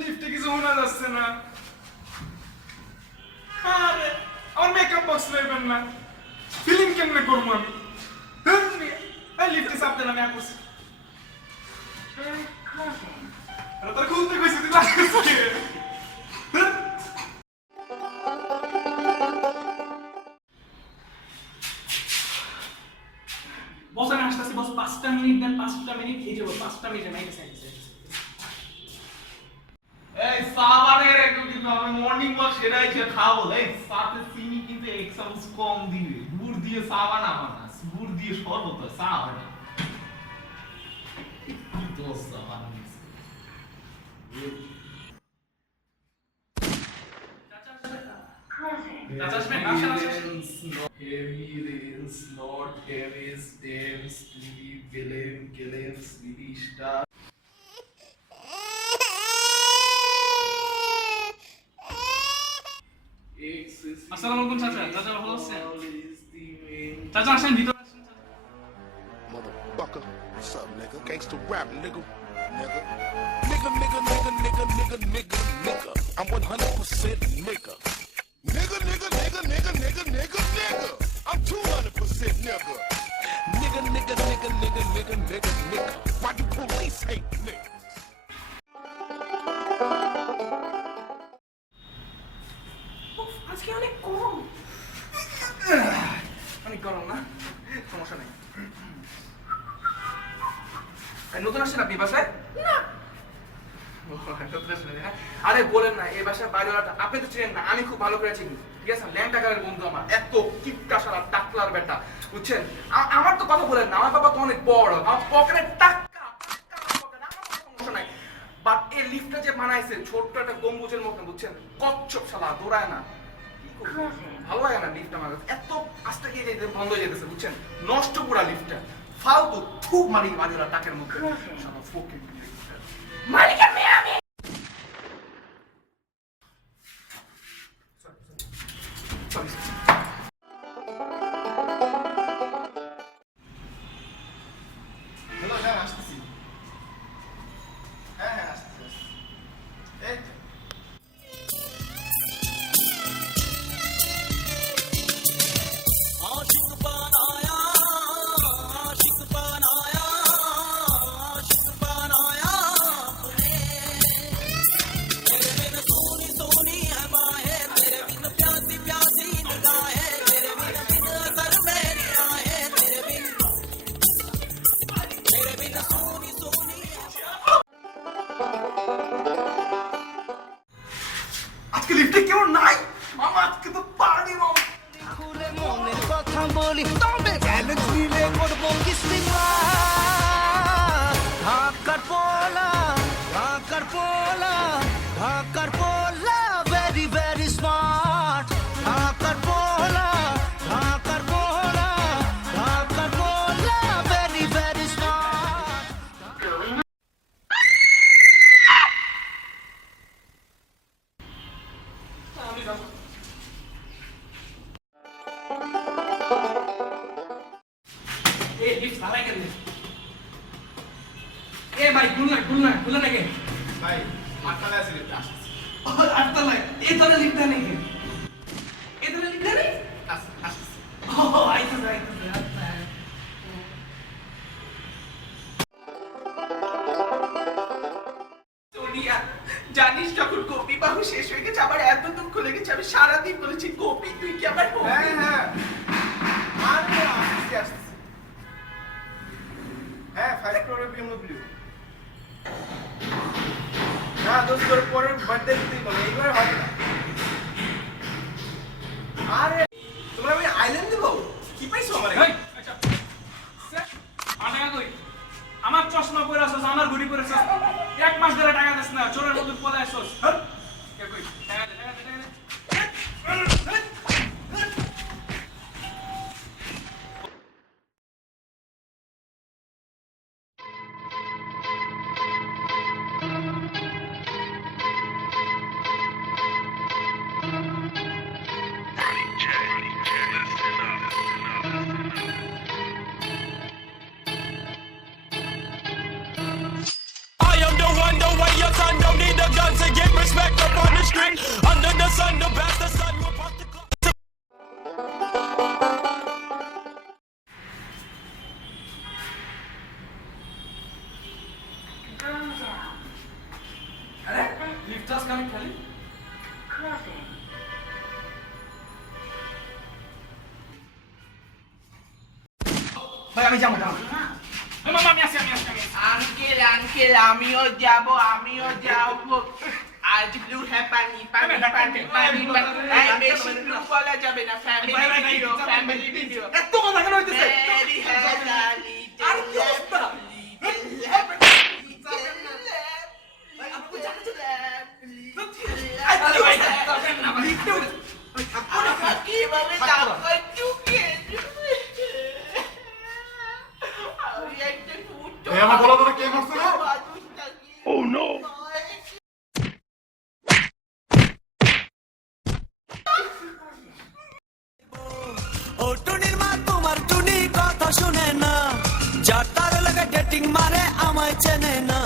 লিফটে কিছু শোনা যাচ্ছে না। আরে আমার মেকআপ বক্স নেবেন না, ফিল্ম কেমনে করবো আমি? লিফটে চাপ দেন, আমি করছি। তোর খুলতে কইছি তুই বস, আমি আসতেছি বস, 5টা মিনিট দেন, 5টা মিনিট এই যাবো, 5টা মিনিটে নাই গেছে। এই সাবানের একটু কিন্তু আমি মর্নিং ওয়াক সেটাই খেয়ে খাবো। এই সাথে চিনি কিন্তু এক চামচ কম দিবে। গুড় দিয়ে চা বানাবো না, গুড় দিয়ে শরবত চা হয় না। কি দোষ আমার mix. Heavy rains, not heavy stems, to be villain, Swedish star. আসসালামু আলাইকুম চাচা। চাচা ভালো আছেন? চাচা আসেন ভিতরে আসেন। Motherfucker, what's up, nigga? Gangsta rap, nigga. Nigga. I'm 100% nigga. Nigga. I'm 200% nigga. Nigga. Why do police hate nigga? আজকে অনেক গরম না, সমস্যা নেই। নতুন আসছেন আপনি বাসায়? না, আরে বলেন না, এই বাসায় বাড়িওয়ালাটা আপনি তো চিনেন না, আমি খুব ভালো করে চিনি। ঠিক আছে, ল্যাংটাকারের বন্ধু আমার, এত কিপটা সারা টাকলার বেটা, বুঝছেন? আমার তো কথা বলেন না, আমার বাবা তো অনেক বড়, আমার পকেটে টাকা, সমস্যা নাই। বাট এই লিফটটা যে বানাইছে ছোট্ট একটা গম্বুজের মতো, বুঝছেন? কচ্ছপ শালা, দৌড়ায় না। ভালো লাগে না লিফট আমার কাছে, এত আস্তে গিয়ে যেতে বন্ধ হয়ে যেতেছে, বুঝছেন? নষ্ট পুরা লিফটটা, ফালতু খুব মারি বাড়িওয়ালা টাকের মধ্যে। মালিকের মেয়ে আমি। আজকে লিফটে কেউ নাই মামা, আজকে তো পার্টি মামা। খুলে মনের কথা বলি, তবে চ্যালেঞ্জ নিলে করবো কিস্তিমা। ঢাকার পোলা ভেরি ভেরি স্মার্ট। ঢাকার পোলা ভেরি ভেরি স্মার্ট। এ লিফট ভাড়া কেন? এ ভাই খুলনা নাকি ভাই আটকালে আছে লিফট আসছে। আটতলায় এই তলে লিফট নেই, এই তলে লিফট নেই। আসছে। ও আইতেছে। সোনিয়া, জানিস যখন কপি বাহু শেষ হয়ে গেছে আমার এত দুঃখ লেগেছে, আমি সারাদিন বলেছি কপি তুই কি আমার কপি? হ্যাঁ আরে আসছে। হ্যাঁ 5 crore BMW। না দোস্ত, তোর পরের বার্থডে তুই বলে এইবার হবে না। আরে তোমরা আমি আইল্যান্ড দেবো, কি পাইছো আমার? আচ্ছা টাকা কই? আমার চশমা পরে আসছ, আমার ঘড়ি পরে আসছ, 1 মাস ধরে টাকা দিস না, চোরের মতন পলে আসছ। কে কই? টাকা দে। জাস্ট কানেক্ট খালি ভাই আমি যাবো মামা আমি আসি আঙ্কেল আঙ্কেল আমিও যাবো আজ ব্লু হ্যাঁ পানি পানি পানি পানি এই বেশি ব্লু বলা যাবে না ফ্যামিলি ভিডিও এত কথা কেন হইতেছে মেরি হ্যাঁ লালি আর কি অবস্থা কিভাবে তারপর চুকিয়ে আমার গলা ধরে কে মারছে রে? Oh no! ও টুনির মা তোমার টুনি কথা শুনে না যার তার লাগে ডেটিং মারে আমায় চেনে না